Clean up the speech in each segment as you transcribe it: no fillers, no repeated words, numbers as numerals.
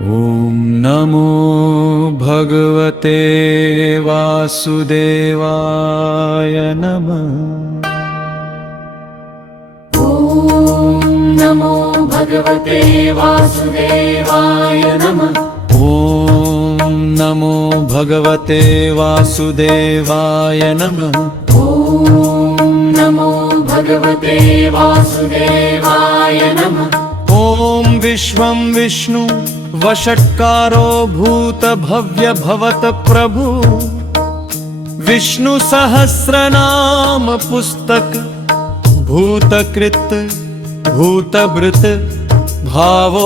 ॐ नमो भगवते वासुदेवाय नमः। ॐ नमो भगवते वासुदेवाय नमः। ॐ नमो भगवते वासुदेवाय नमः। ॐ नमो भगवते वासुदेवाय नमः। ॐ विश्वं विष्णु वषट्कारो भूत भव्य भवत प्रभु विष्णु सहस्रनाम पुस्तक भूतकृत भूतभृत भावो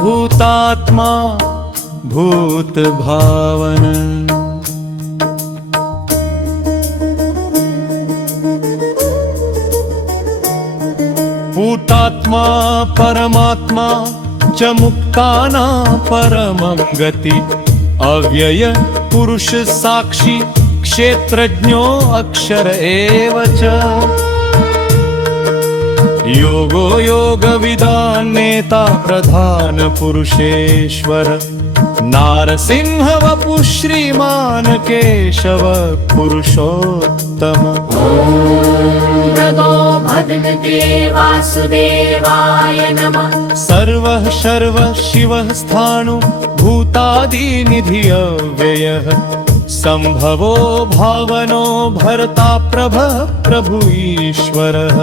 भूतात्मा भूत भावन। भूतात्मा परमात्मा च मुक्ताना परमं गति अव्यय पुरुष साक्षी क्षेत्रज्ञो अक्षर एव च योगो योगविदां नेता प्रधान पुरुषेश्वर नारसिंह वपु श्रीमान केशव पुरुषोत्तम। नमो भगवते वासुदेवाय नमः। सर्वः शर्वः शिवः स्थाणु भूतादिनिधि अव्ययः संभवो भावनो भर्ता प्रभः प्रभु ईश्वरः।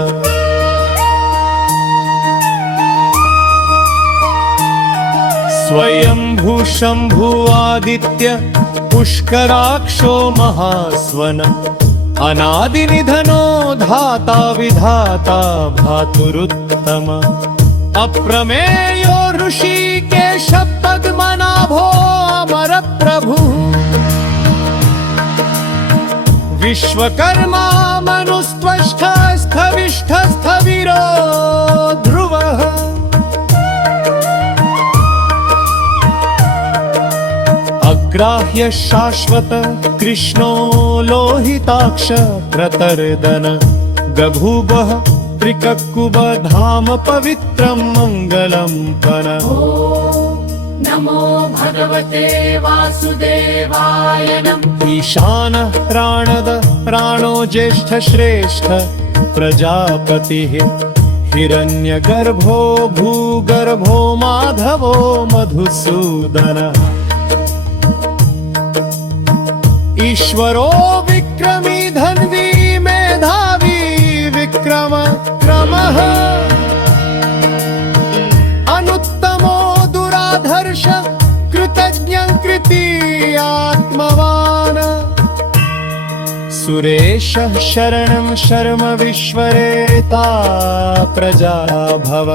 स्वयंभू शंभु आदित्य पुष्कराक्षो महास्वन अनादिनिधनो धाता विधाता भातुरुत्तम। अप्रमेयो ऋषिकेश पद्मनाभो अमर प्रभु विश्वकर्मा मनुस्त्वष्टा स्थविष्ठ स्थविरो ध्रुवः। अग्राह्य शाश्वत कृष्णो लोहिताक्ष प्रतर्दन गभूवः त्रिककुब धाम पवित्रं मंगलं पन। नमो भगवते वासुदेवाय नमः। ईशानः प्राणद प्राणो ज्येष्ठ श्रेष्ठ प्रजापतिः हिरण्यगर्भो भूगर्भो माधवो मधुसूदनः। ईश्वरो विक्रमी धन्वी मेधावी विक्रम क्रमः अनुत्तमो दुराधर्ष कृतज्ञ कृतीयात्मवान्। सुरेशः शरणं शर्म विश्वरेता प्रजा भव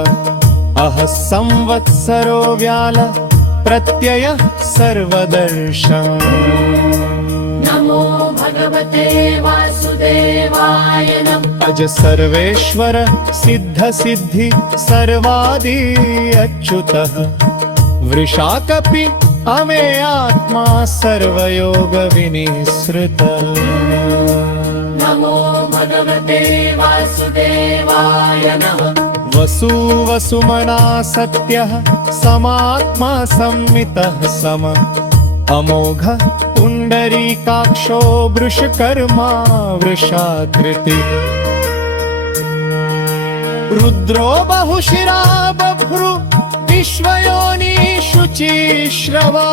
अह संवत्सरो व्याल प्रत्यय सर्वदर्शन। नमो भगवते वासुदेवाय नमः। अज सर्वेश्वर सिद्ध सिद्धि सर्वादि अच्युतः वृषाकपि अमे आत्मा सर्वयोग विनिसृतः। नमो भगवते वासुदेवाय नमः। वसु वसुमना सत्यः समात्मा संमितः सम अमोघ पुंडरीकाक्षो वृषकर्मा वृषाकृति रुद्रो बहुशिरा बभ्रु विश्वयोनि शुचिश्रवा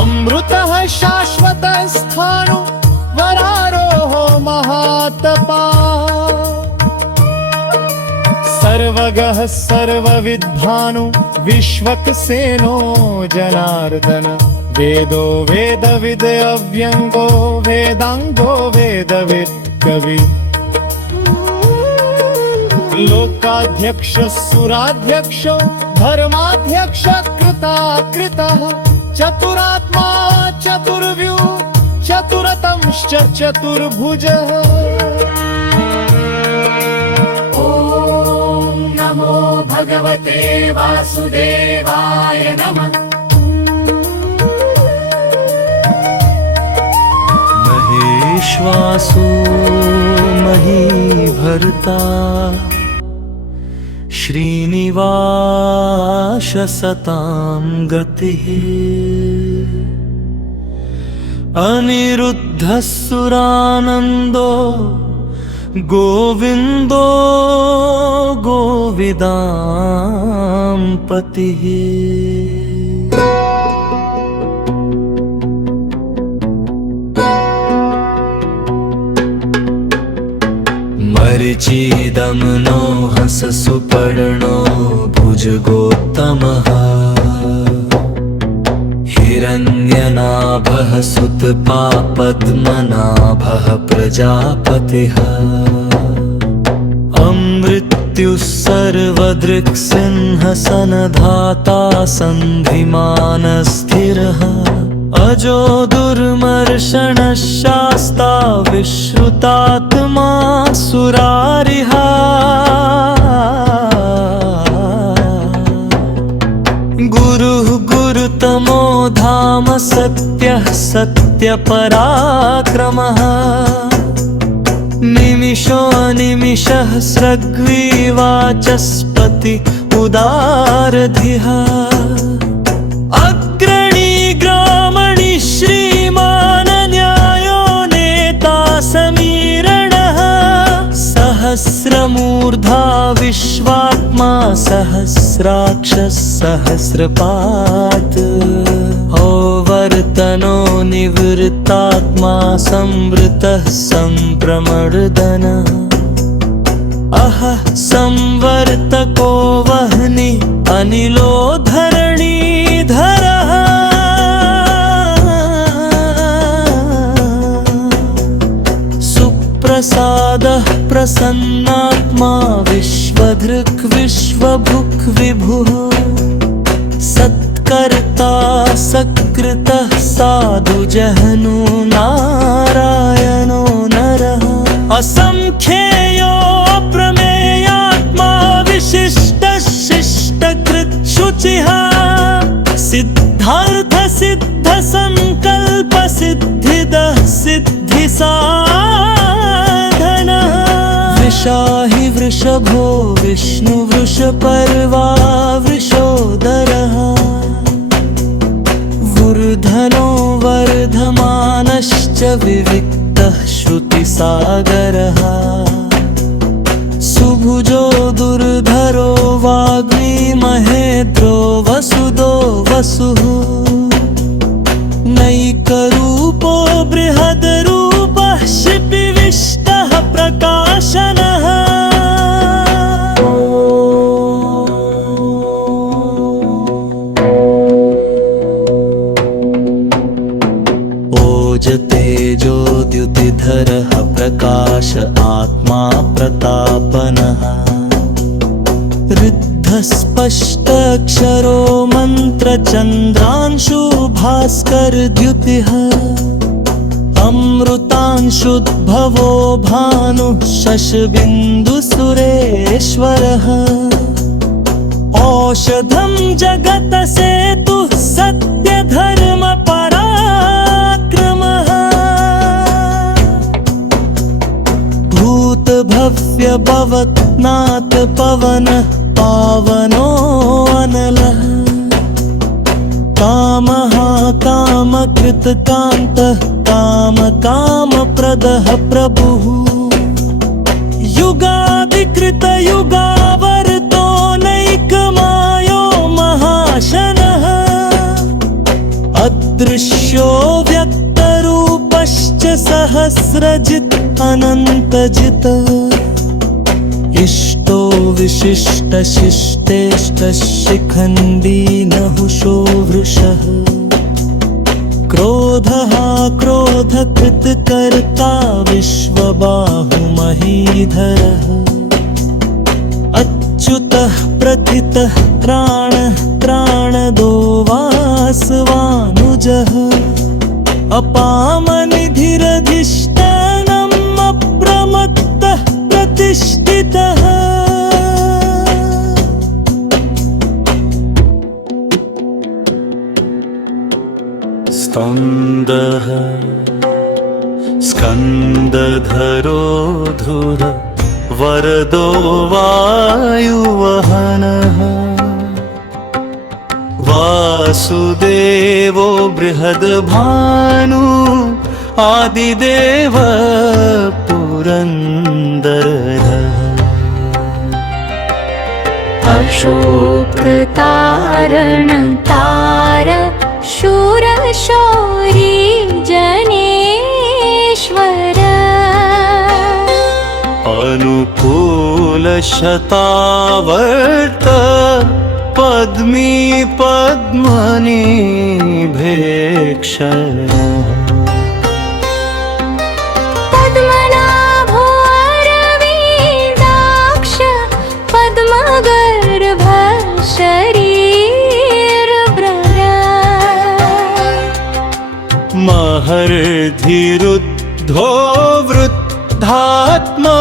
अमृतः शाश्वत स्थाणु वरारोह महातपा सर्वगः सर्वविद्भानु विश्वक्सेनो जनार्दन वेदो वेदविद अव्यंगो वेदांगो वेदविद कवि लोकाध्यक्ष सुराध्यक्ष धर्माध्यक्ष कृताकृतः चतुरात्मा चतुर्व्यू चतुरतंश्च चतुर्भुजः। नमो भगवते वासुदेवाय नमः। महेश्वासो महीभर्ता श्रीनिवास सतां गतिः अनिरुद्धः सुरानन्दो गोविन्दो गोविदां पतिः मरीचिदमनो हंससुपर्णो भुजगोत्तमः हिरण्यनाभः सुतपापद्मनाभः प्रजापतिः अमृत्युः सर्वदृक्सिंहसनधाता सन्धिमानस्थिरः अजो दुर्मर्षणः शास्ता विश्रुतात्मा सुरारिहा गुरुः गुरुतमो धाम सत्यः सत्यपराक्रमः निमिषो निमिषः सृग्वीवाचस्पति उदारधिः अग्रणी ग्रामणि श्रीमान् न्यायो नेता समीरणः सहस्रमूर्धा विश्वात्मा सहस्राक्षः सहस्रपात् वर्तनो निवृत्तात्मा संवृतः सम्प्रमर्दन अहः संवर्तको वह्नि अनिलो धरणीधरः सुप्रसादः प्रसन्नात्मा विश्वधृक् विश्वभुक् विभुः सत्कर्ता सकृतः साधु जहनु नारायणो नरः असंख्येयो प्रमेयात्मा विशिष्टः शिष्टकृत् शुचिः सिद्धार्थ सिद्ध संकल्प सिद्धिदः सिद्धिसाधनः वृषाहि वृषभो विष्णु वृषपर्वा वृषोदरः वृधनो वर्धमानश्च विविक्तः श्रुतिसागरः सुभुजो दुर्धरो वाग्मी महेन्द्रो वसुदो वसुः नैकरूपो बृहद्रूपः शिपिविष्टः प्रकाशनः ओजतेजोद्युतिधरः प्रकाश आत्मा प्रतापनः ऋद्धस्पष्टाक्षरो मन्त्रचन्द्रांशु भास्करद्युतिः अमृतांशुद्भवो भानुः शशबिन्दुसुरेश्वरः औषधं जगतसेतुः सत्यधर्मपराक्रमः भूतभव्य भवत्नाथ पवनः पावनो अनलः कामः कामकृतकान्तः कामकामप्रदः प्रभुः युगादिकृतयुगावर्तो नैकमायो महाशनः अदृश्यो व्यक्तरूपश्च सहस्रजित् अनन्तजित् इष्टो विशिष्ट शिष्टेष्ट शिखण्डी नहुषो वृषः क्रोधः क्रोधकृतकर्ता विश्वबाहुमहीधरः अच्युतः प्रथितः त्राणः त्राणदो वासवानुजः अपामनिधिरधिष्ठानम् अप्रमत्तः प्रतिष्ठितः स्कन्दः स्कन्दधरो धुर वरदो वायुवहनः वासुदेवो बृहद्भानु आदिदेव पुरन्दरः अशोकतारणतार शूरशौरी जनेश्वर अनुकूलशतावर्त पद्मी पद्मनि भेक्षण पद्मनाभो अरविन्दाक्ष पद्मगर्भ शरीरभ्रर महर्धिरुद्धो वृद्धात्मा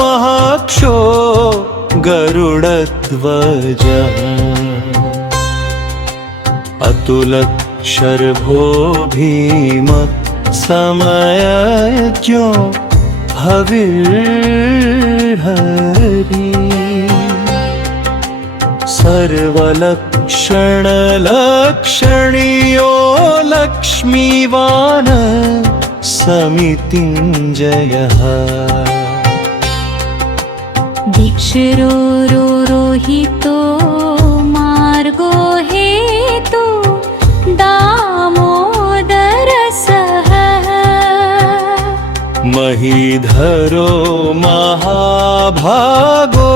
महाक्षो गरुडध्वजः अतुलशर्भो भीम समयज्ञो हविर्हरि सर्वलक्षणलक्षणीयो लक्ष्मीवान् समितिञ्जयः दीक्षिरोहितो मार्गो हेतु दामोदरसः महीधरो महाभागो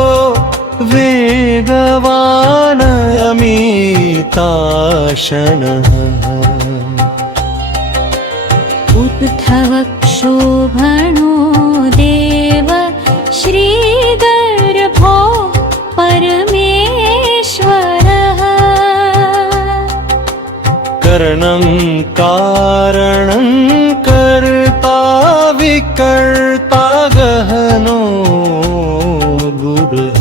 वेगवान् अमिताशनः उद्धवक्षोभणो देव श्रीगर्भो परमेश्वरः करणं कारणं कर्ता विकर्ता गहनो गुरुः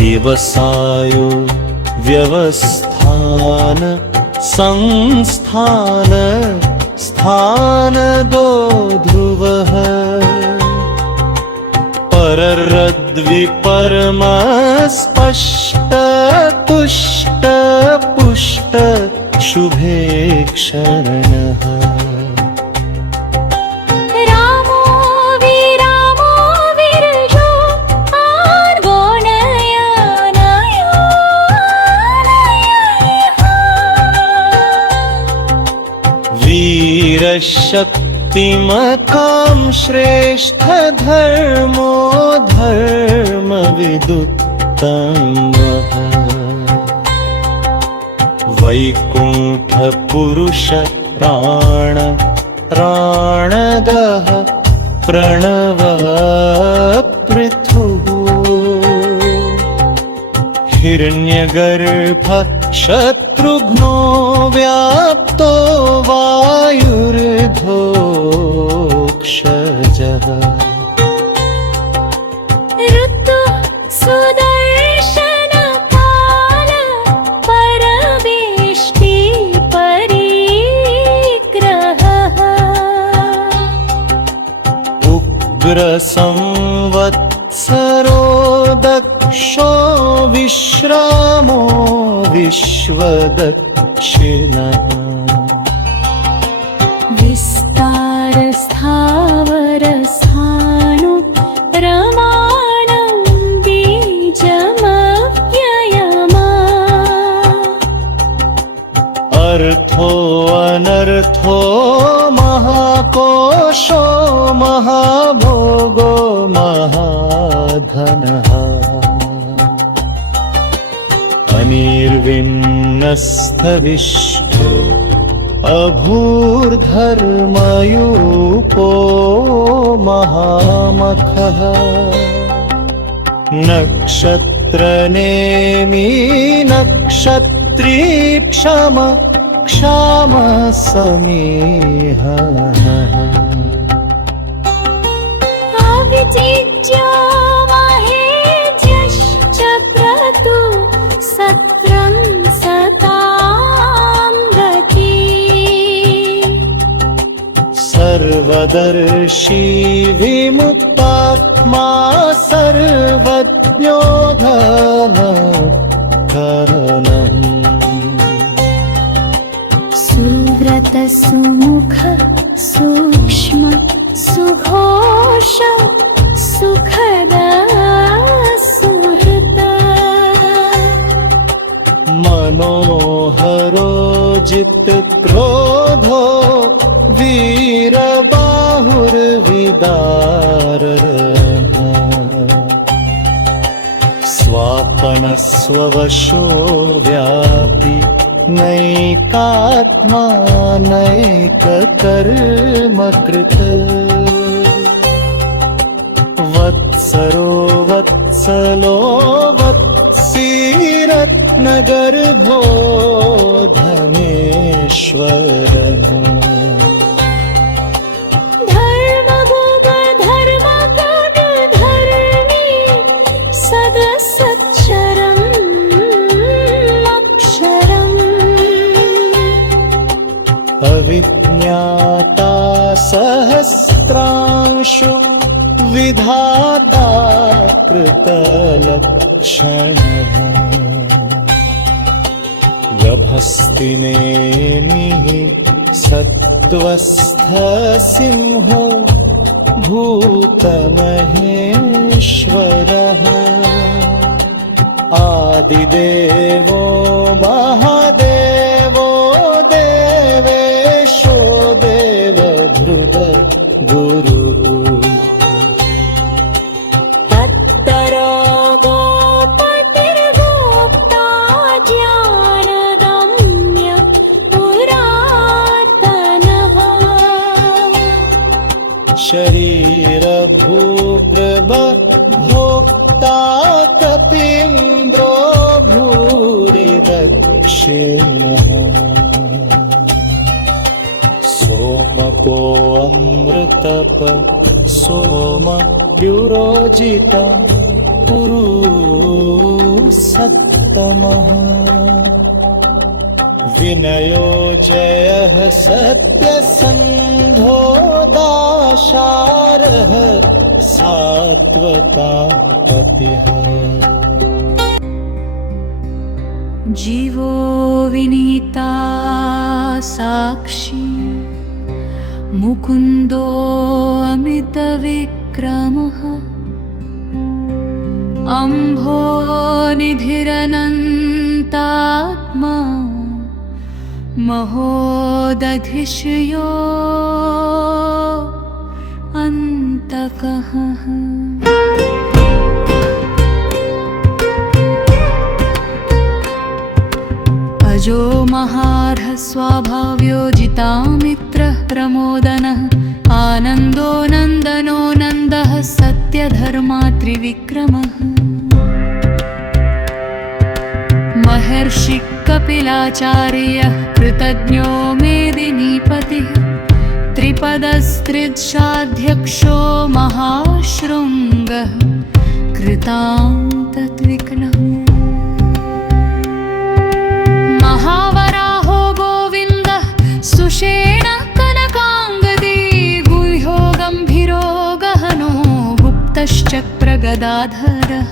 व्यवसायो व्यवस्थान संस्थान स्थान दो ध्रुवः पररद्विपरम स्पष्ट तुष्ट पुष्ट शुभेक्षरणः रामो विरजो आर्गो नयनयो वीरशक्तिमतां श्रेष्ठ धर्मो धर्मविदुत्तमः वैकुण्ठपुरुष प्राण प्राणदः प्रणव पृथुः हिरण्यगर्भ शत्रुघ्नो व्याप्तो वायुर्धोक्षजः ऋतु सुदर्शन काल परवेष्टि परिग्रहः उग्र संवत्सरो दक्षो विश्रामो विश्वदक्षिणः विस्तार स्थावर स्थाणु रमाणं बीजमव्ययमा अर्थो अनर्थो महाकोशो महाभोगो महाधनः अनिर्विन्नस्थविष्टो अभूर्धर्मयूपो महामखः नक्षत्रनेमि नक्षत्री क्षम क्षाम समीहः अविचिज्य महेज्यश्च क्रतु सत्रं सतां गति सर्व तत्त्वदर्शी विमुक्तात्मा सर्वज्ञो धनकरणम् सुव्रत सुमुख सूक्ष्म सुघोष सुखद सुहृद मनोहरो जित क्रोधो वीरबाहुर्विदारः स्वापन स्ववशो व्यापी नैकात्मा नैककर्मकृत वत्सरो वत्सलो वत्सीरत्नगर्भो धनेश्वरः धर्मगुग धर्मगुग धर्मी सदसच्चरम् अक्षरम् अविज्ञाता सहस्रांशु विधाता कृतलक्षणः व्यभस्तिनेमिः सत्त्वस्थसिंहो भूतमहेश्वरः आदिदेवो महादेवो देवेशो देवभृद गुरुः तत्तरो गोपतिर्गोप्ता ज्ञानगम्य पुरातनः शरीरभूप्रभोक्ता कपीन्द्रो भूरिदक्षिणः सोमको अमृतप सोमप्युरोजिता कुरु सत्तमः विनयो जयः सत्यसन्धो दाशारः सात्वतापतिः जीवो विनीता साक्षी मुकुन्दो अमितविक्रमः अम्भो निधिरनन्तात्मा महोदधिशयो अन्तकः अजो महार्ह स्वाभाव्योजितामित्रः प्रमोदनः आनन्दो नन्दनो नन्दः सत्यधर्मात्रिविक्रमः महर्षि कपिलाचार्यः कृतज्ञो मेदिनीपतिः त्रिपदस्त्रिदशाध्यक्षो महाशृङ्गः कृतान्तद्विघ्नः महावराहो गोविन्दः सुषेणः कनकाङ्गदी गुह्यो गम्भीरो गहनो गुप्तश्चक्रगदाधरः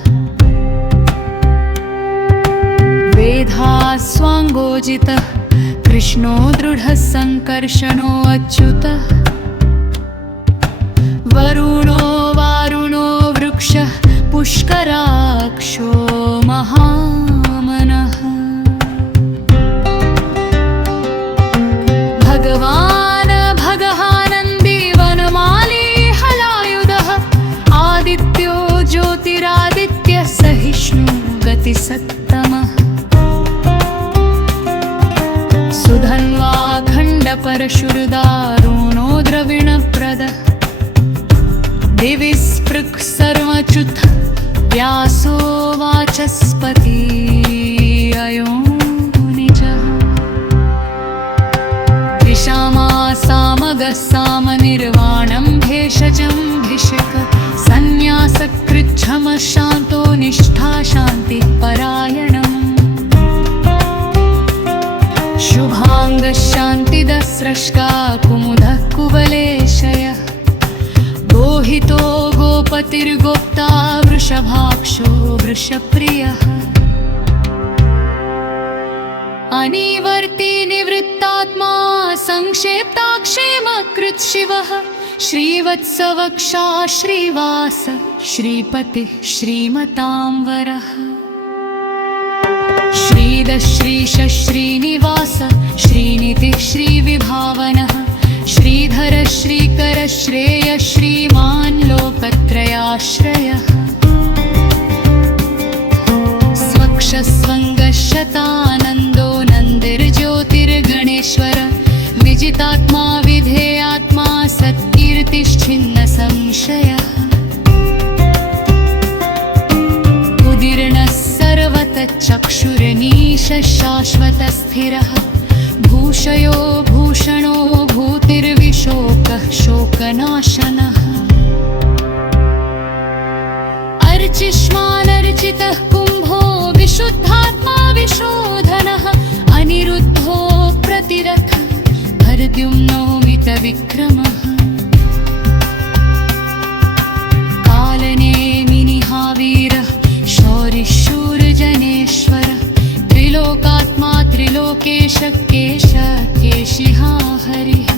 वेधास्वाङ्गोजितः कृष्णो दृढः सङ्कर्षणो अच्युतः वरुणो वारुणो वृक्षः पुष्कराक्षो महामनः भगवान् भगहानन्दी वनमाली हलायुधः आदित्यो ज्योतिरादित्यः सहिष्णु गतिसत्तमः सुधन्वा खण्डपरशुरदारुणो द्रविणप्रदः दिवि स्पृक् सर्वच्युत व्यासो वाचस्पति अयो निजः विषामासामगः सामनिर्वाणं भेषजं भिषक सन्न्यासकृच्छमः शान्तो निष्ठा शान्तिः परायणम् शुभाङ्गः शान्तिदः स्रष्टा कुमुदः कुवलेशयः ज्योतिर्गोप्ता वृषभाक्षो वृषप्रियः अनिवर्ति निवृत्तात्मा संक्षेप्ताक्षेमकृत् शिवः श्रीवत्सवक्षा श्रीवास श्रीपतिः श्रीमतांवरः श्रीदश्रीश श्रीनिवास श्रीनिधिः श्रीविभावनः श्रीधर श्रीकर श्रेय श्रीमान् लोकत्रयाश्रयः स्वक्षस्वङ्गशतानन्दो नन्दिर्ज्योतिर्गणेश्वर विजितात्मा विधेयात्मा सत्कीर्तिश्छिन्न संशयः उदीर्णः सर्वतश्चक्षुर्नीश शाश्वतस्थिरः भूषयो भूषणो भूतिर्विशोकः शोकनाशनः अर्चिष्मानर्चितः कुम्भो विशुद्धात्मा विशोधनः अनिरुद्धो प्रतिरथ भरद्युम्नो मितविक्रमः कालनेमिनिहावीरः शौरिशूरजनेश्वर त्रिलोकात्मा त्रिलोकेश केश केशिहा हरिः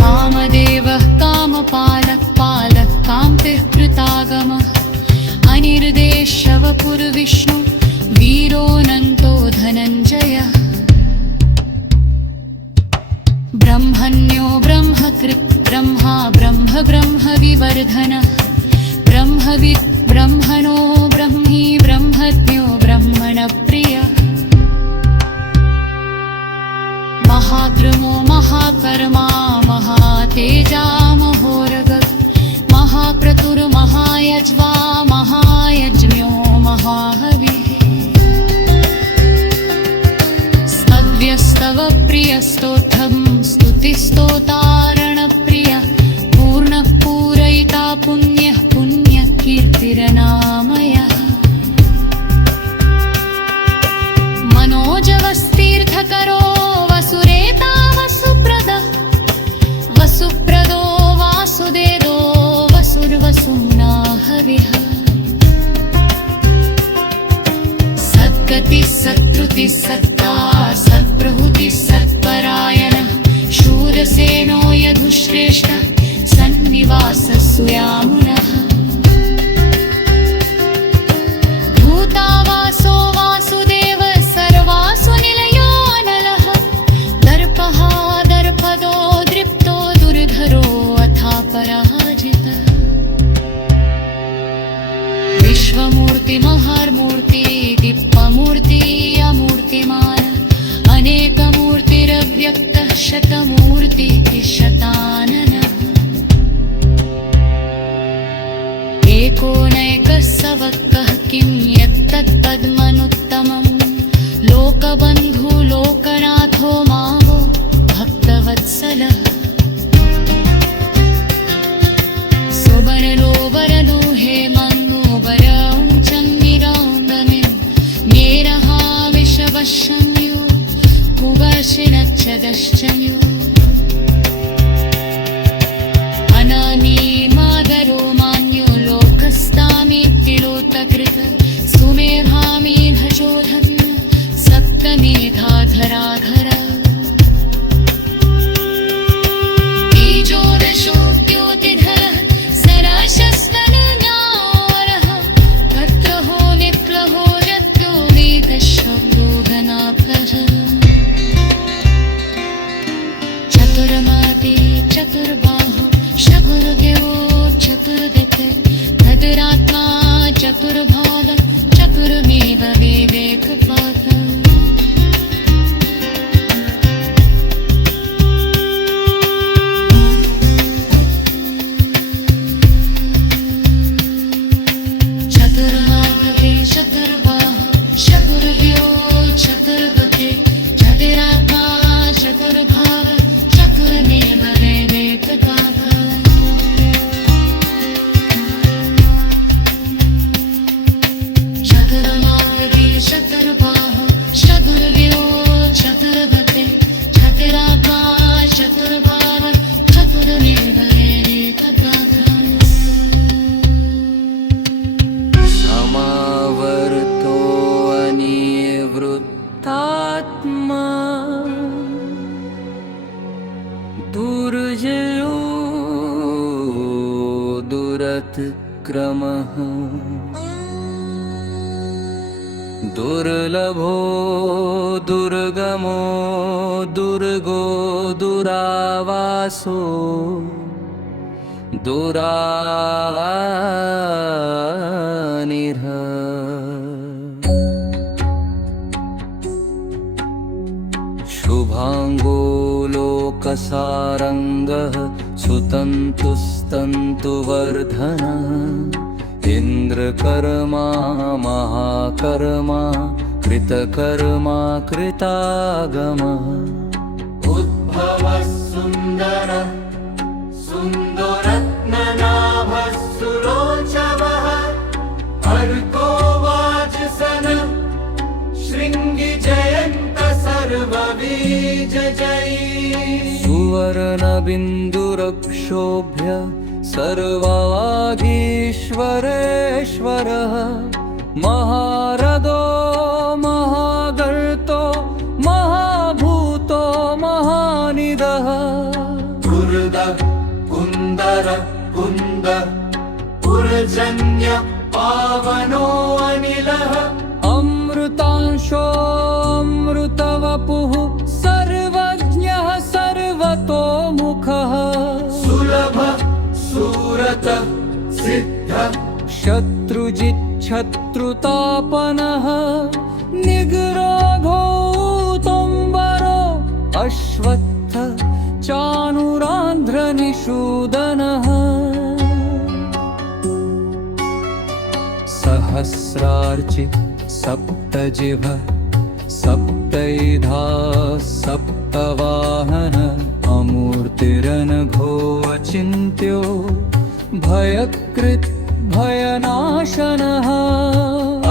कामदेवः कामपालः पालः कान्तिः कृतागमः अनिर्देशवपुर्विष्णु वीरोऽनन्तो धनञ्जयः ब्रह्मण्यो ब्रह्मकृत् ब्रह्मा ब्रह्म ब्रह्मविवर्धनः ब्रह्मविद् ब्रह्मणो ब्रह्मी ब्रह्मज्ञो ब्रह्मणप्रियः महाद्रुमो महाकर्मा महातेजा महोरगः महाक्रतुर्महायज्वा महायज्ञो महाहविः स्तव्यस्तव प्रियस्तोत्रं स्तुतिस्तोतारणप्रियः पूर्णः पूरयिता पुण्यः पुण्यकीर्तिरनामयः मनोजवस्तीर्थकरो वसुरेता वसुप्रदः वसुप्रदो वासुदेवो वसुर्वसुम्ना हविः सद्गतिः सत्कृतिः सत्ता सत्प्रभृतिः सत्परायणः शूरसेनो यदुश्रेष्ठः सन्निवासः सुयामुनः भूतावासो वासुदेव सर्वासु निलयो अनलः दर्पः दर्पदो दृप्तो दुर्धरो अथापराजितः विश्वमूर्ति महामूर्ति दीप्तमूर्ति अमूर्तिमान् अनेकमूर्तिरव्यक्तः शतमूर्तिः शताननः एकोनैकः सवक्कः किं यत्तत्पद्मनुत्तमम् लोकबन्धु लोकनाथो मावो भक्तवत्सलः सुबरलो वरदो हेमन्नो वरौञ्चन्निरान्दमे मेरहा विषवशम्यो कुवशिनच्छदश्चयो अनानीमादरो मान्यो लोकस्तामीतिलोतकृत सुमेधामी भजोधन् सप्तमेधाधराधर तेजोदशोऽप्योतिधरः सरशस्तनज्ञानः कत्रहो निप्लहो रत्यो मेघशब्दो घनाभः चतुर्मादे चतुर्बाहो चतुर्देवो चतुर्दिक् तदुरात्मा चतुर्भाग चतुर्मेव विवेकपाः चतुर्माधवे चतुर्बाहो चतुर्देवो चतुर्दिक् तदुरात्मा चतुर्भाग चतुर्मेव विवेकपाः चतुर्माधवे चतुर्बाहो दुरतिक्रमः दुर्लभो दुर्गमो दुर्गो दुरावासो दुरानिर्ह शुभांगो लोकसारंगः सुतन्तुस्तन्तुवर्धनः इन्द्रकर्मा महाकर्मा कृतकर्मा कृतागमः उद्भवः सुन्दर सुन्दरत्ननाभः सुरोचवः अर्को वाजसन शृङ्गिजयन्त सर्वबीजजयी सुवर्णबिन्दुरक्षोभ्य सर्ववागीश्वरेश्वरः महारथो महागर्तो महाभूतो महानिधः दुर्द कुन्दर कुन्द पुरजन्य पावनो अनिलः अमृतांशोऽमृतवपुः सर्वज्ञः सर्वतोमुखः सुलभ सुरत सिद्ध शत्रुजिच्छत्रुतापनः निग्रहोतुम्बरो अश्वत्थ चानुरान्ध्रनिषूदनः सहस्रार्चित सप्तजिह्व सप्तैधा सप्तवाहन अमूर्तिरनघो अचिन्त्यो भयकृत् भयनाशनः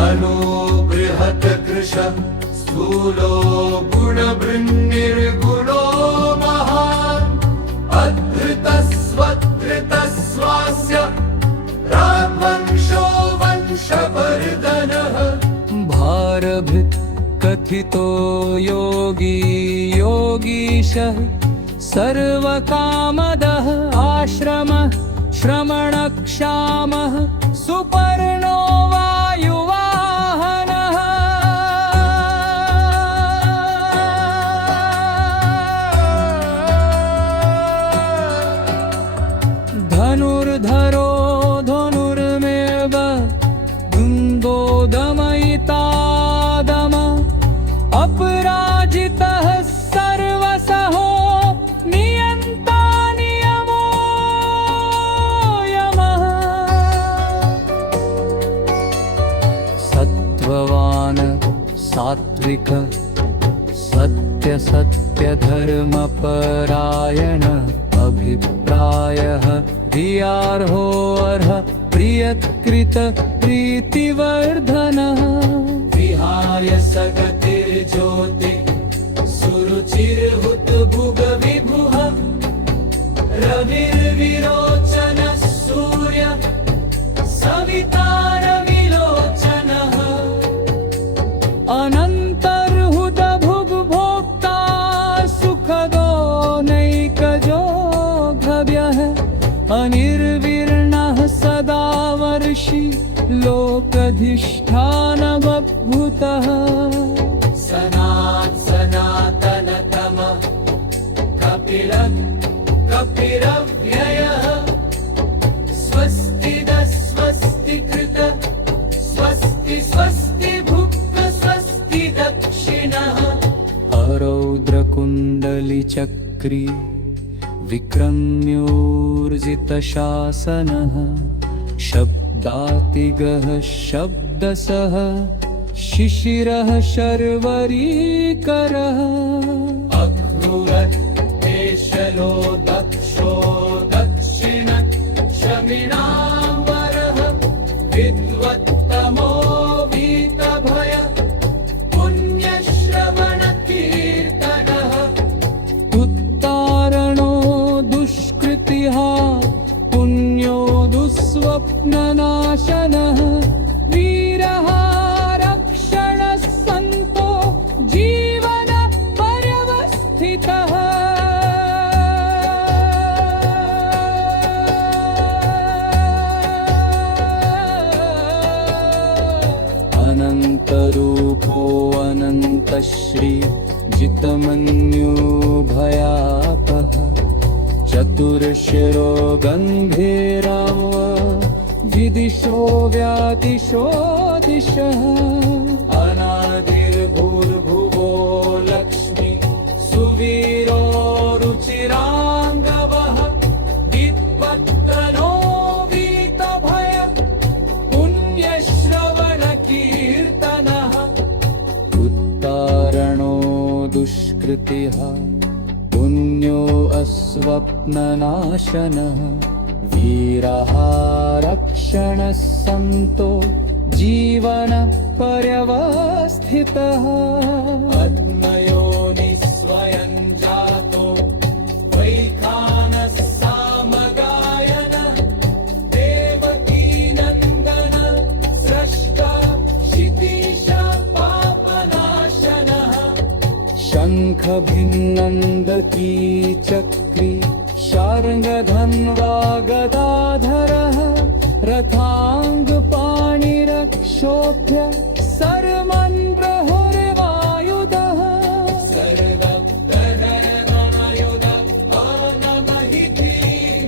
अनो बृहत् कृश स्थूलो गुणवृन्निर्गुणो महान् अधृतस्वधृतस्वास्य रामवंशो वंशवर्धनः भारभृत् कथितो योगी योगीशः सर्वकामदः आश्रमः श्रमणक्षामः सुपर्णो वायुवाहनः धनुर्धरो धनुर्मेव धुन्दो दमयितादम अपराजितः सर्वसहो नियन्ता नियमो यमः सत्त्ववान् सात्विक सत्यसत्यधर्मपरायण अभिप्रायः धियार्हो अर्ह प्रियकृत प्रीतिवर्धनः विहाय सगतिर्ज्योति सुरुचिर्हुत भुग विभुः रविर्विरोचन सूर्य सवितारविलोचनः अनन्तर्हुत भुग्भोक्ता सुखदो नैकजो घव्यः अनिर्विर्णः सदा वर्षि लोकधिष्ठानमभूतः सनातनतम कपिल कपिरव्ययः स्वस्तिद स्वस्ति कृत स्वस्ति स्वस्ति भुक्त स्वस्ति दक्षिणः अरौद्रकुण्डलिचक्री विक्रम्योर्जितशासनः शब्दातिगः शब्दसः शिशिरः शर्वरीकरः अक्रूरदेशलो दक्षो दक्षिण शमिनाम्बरः विद्वत्तमो वीतभय पुण्यश्रवणकीर्तनः उत्तारणो दुष्कृतिः पुण्यो दुःस्वप्ननाशनः वीरः रक्षणः सन्तो जीवन पर्यवस्थितः गन्धीरव विदिशो व्यादिशो दिशः अनादिर्भूर्भुवो लक्ष्मी सुवीरो रुचिराङ्गवः विद्वत्तनो वीतभय पुण्यश्रवणकीर्तनः उत्तारणो दुष्कृतिः पुण्यो अस्वप्ननाशनः वीरः रक्षणः सन्तो जीवन पर्यवस्थितः आत्मयो निस्वयं जातो वैखानः सामगायन देवकीनन्दन स्रष्टा क्षितीश पापनाशनः शङ्खभिन्नन्दकी चक्री शार्ङ्गधन्वा गदाधरः रथाङ्गपाणिरक्षोभ्य सर्वमन्त्रहुर्वायुधः सर्वधरणायुध आनमहिति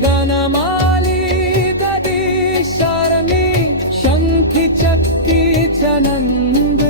गणमाली ददी शर्मी शङ्खि चक्री च नन्द